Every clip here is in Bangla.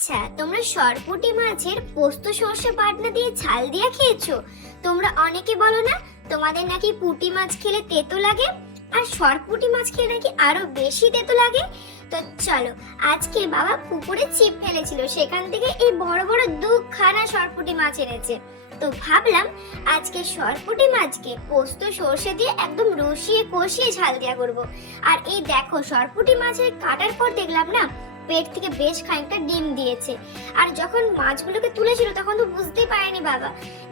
আচ্ছা, তোমরা সরপুঁটি মাছের পোস্ত সর্ষে বাটনা দিয়ে ঝাল দিয়া খেয়েছো? তোমরা অনেকে বলো না তোমাদের নাকি পুঁটি মাছ খেলে তেতো লাগে, আর সরপুঁটি মাছ খেলে নাকি আরো বেশি তেতো লাগে। তো চলো, আজকে বাবা পুকুরে ছিপ ফেলেছিল, সেখান থেকে এই বড় বড় দুখানা সরপুঁটি মাছ এনেছে। তো ভাবলাম আজকে সরপুঁটি মাছকে পোস্ত সর্ষে দিয়ে একদম রসিয়ে কষিয়ে ঝাল দিয়া করবো। আর এই দেখো, সরপুঁটি মাছের কাটার পর দেখলাম না পেট থেকে বেশ খানিকটা ডিম দিয়েছে। আর যখন মাছগুলোকে তুলেছিল তখন তো বুঝতেই পারেনি বাবা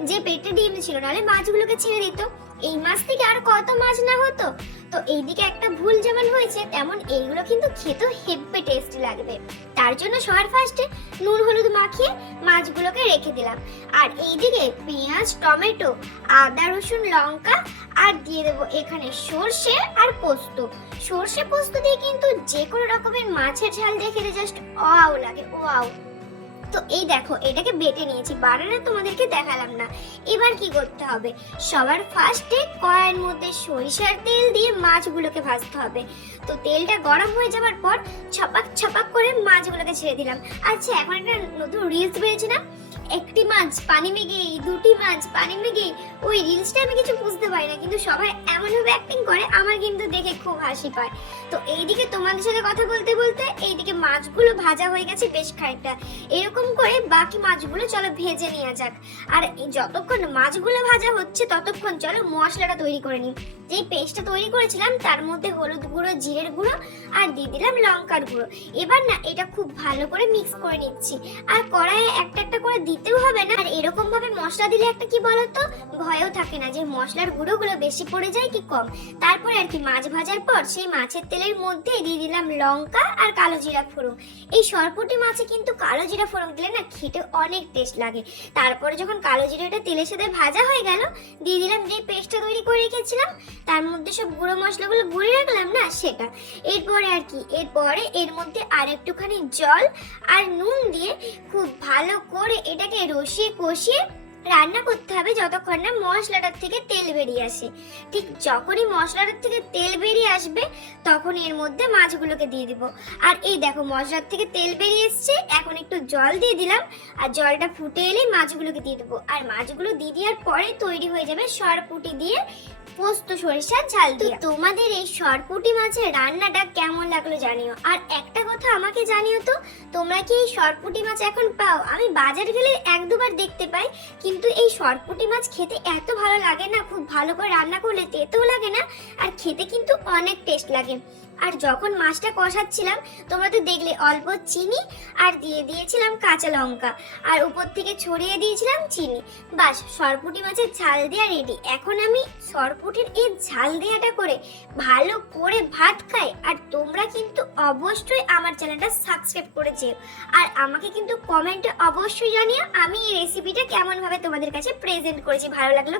যে পেটে ডিম ছিল, নাহলে মাছগুলোকে ছেড়ে দিত। এই মাছ থেকে আর কত মাছ না হতো। তো এইদিকে একটা ভুল যেমন হয়েছে, তেমন এইগুলো কিন্তু খেতে হেব্বি টেস্টি লাগবে। তার জন্য সবার ফার্স্টে নুন হলুদ মাখিয়ে মাছগুলোকে রেখে দিলাম। আর এইদিকে পেঁয়াজ, টমেটো, আদা, রসুন, লঙ্কা আর দিয়ে দেবো এখানে সর্ষে আর পোস্ত। সর্ষে পোস্ত দিয়ে কিন্তু যে কোনো রকমের মাছের ঝাল দিয়ে খেতে জাস্ট ওয়াও লাগে, ওয়াও। তো এই দেখো, এটাকে বেটে নিয়েছি, বাটাটা তোমাদেরকে দেখালাম না। এবার কি করতে হবে, সবার ফার্স্টে কড়াইয়ের মধ্যে সরিষার তেল দিয়ে মাছগুলোকে ভাজতে হবে। তো তেলটা গরম হয়ে যাওয়ার পর ছপাক ছপাক করে মাছগুলোকে ছেড়ে দিলাম। আচ্ছা, এখন একটা নতুন রিলস বেরিয়েছে না, একটি মাছ পানি মে গেই, দুটি মাছ পানি মে গেই। ওই রিলসটা আমি কিছু বুঝতে পারি না, কিন্তু সবাই এমন ভাবে অ্যাক্টিং করে, আমার কিন্তু দেখে খুব হাসি পায়। তো এইদিকে তোমাদের সাথে কথা বলতে বলতে এইদিকে মাছগুলো ভাজা হয়ে গেছে বেশ খানিকটা। এরকম করে বাকি মাছগুলো চলো ভেজে নেওয়া যাক। আর যতক্ষণ মাছগুলো ভাজা হচ্ছে ততক্ষণ চলো মশলাটা তৈরি করে নিই। যেই পেস্টটা তৈরি করেছিলাম তার মধ্যে হলুদ গুঁড়ো, জিরের গুঁড়ো আর দিয়ে দিলাম লঙ্কার গুঁড়ো। এবার না এটা খুব ভালো করে মিক্স করে নিচ্ছি। আর কড়াইয়ে একটা একটা করে দিতেও হবে না। আর এরকম ভাবে মশলা দিলে একটা কি বলতো, ভয়ও থাকে না যে মশলার গুঁড়োগুলো বেশি পড়ে যায় কি কম। তারপরে আর কি মাছ ভাজার পর সেই মাছের তেলের মধ্যে দিয়ে দিলাম লঙ্কা আর কালো জিরা ফোড়ন। এই সরপুঁটি মাছে কিন্তু কালো জিরা ফোড়ন দিলে না খেতে অনেক টেস্ট লাগে। তারপরে যখন কালো জিরাটা তেলের সাথে ভাজা হয়ে গেল, দিয়ে দিলাম যে পেস্টটা তৈরি করে রেখেছিলাম, তার মধ্যে সব গুঁড়ো মশলাগুলো গুঁড়ে রাখলাম না সেটা। এরপরে আর কি, এরপরে এর মধ্যে আর একটুখানি জল আর নুন দিয়ে খুব ভালো করে এটাকে রসিয়ে কষিয়ে রান্না করতে হবে যতক্ষণ না মশলাটার থেকে তেল বেরিয়ে আসে। ঠিক যখনই মশলাটার থেকে তেল বেরিয়ে আসবে তখন এর মধ্যে মাছগুলোকে দিয়ে দিব। আর এই দেখো, মশলার থেকে তেল বেরিয়ে এসছে, এখন একটু জল দিয়ে দিলাম। আর জলটা ফুটে এলে মাছগুলোকে দিয়ে দেবো। আর মাছগুলো দিয়ে দেওয়ার পরে তৈরি হয়ে যাবে সরপুঁটি দিয়ে পোস্ত সরিষার ঝাল দিয়ে। তোমাদের এই সরপুঁটি মাছের রান্নাটা কেমন লাগলো জানিও। আর একটা কথা আমাকে জানিও তো, তোমরা কি এই সরপুঁটি মাছ এখন পাও? আমি বাজার গেলে এক দুবার দেখতে পাই, কিন্তু এই সরপুঁটি মাছ খেতে এত ভালো লাগে না, খুব ভালো করে রান্না করলে তেতেও লাগে না, আর খেতে কিন্তু অনেক টেস্ট লাগে। আর যখন মাছটা কষাচ্ছিলাম তোমরা তো দেখলে অল্প চিনি আর দিয়ে দিয়েছিলাম কাঁচা লঙ্কা, আর উপর থেকে ছড়িয়ে দিয়েছিলাম চিনি। বাস, সরপুঁটি মাছের ঝাল দেওয়া রেডি। এখন আমি সরপুঁটির এই ঝাল দেওয়াটা করে ভালো করে ভাত খাই। আর তোমরা কিন্তু অবশ্যই আমার চ্যানেলটা সাবস্ক্রাইব করে যেও। আর আমাকে কিন্তু কমেন্টে অবশ্যই জানিও আমি এই রেসিপিটা কেমন ভাবে তোমাদের কাছে প্রেজেন্ট করেছি, ভালো লাগলো।